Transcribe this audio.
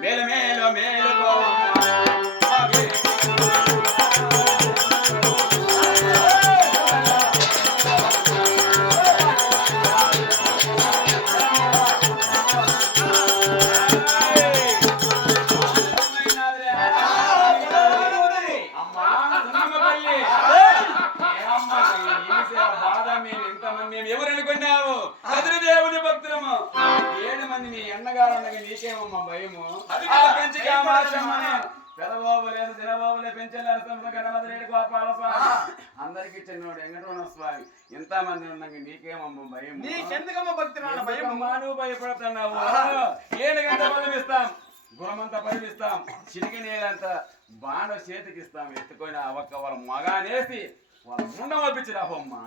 మేలు మేలు మేలు ఎవరనుకున్నావు? కదిరిదేవుని భక్తులము 7 మంది నీ అన్నగారు ఉండగా నీకేమమ్మా భయము? పెంచి పెదబాబులేదు దినబాబులే అందరికి చిన్నోడు వెంకటరమణ స్వామి ఇంత మంది ఉండగా నీకేమమ్మా భయము? నీకెందుకమ్మా భక్తి నువ్వు భయపడుతున్నావు? 7 గంటల బలమిస్తాం, గురమంతా పరిమిస్తాం, చిటికి నీళ్ళంతా బాణ చేతికిస్తాం, ఎత్తుకొని ఒక్క వాళ్ళ మగానేసి వాళ్ళ ముండం పంపించి రావమ్మా.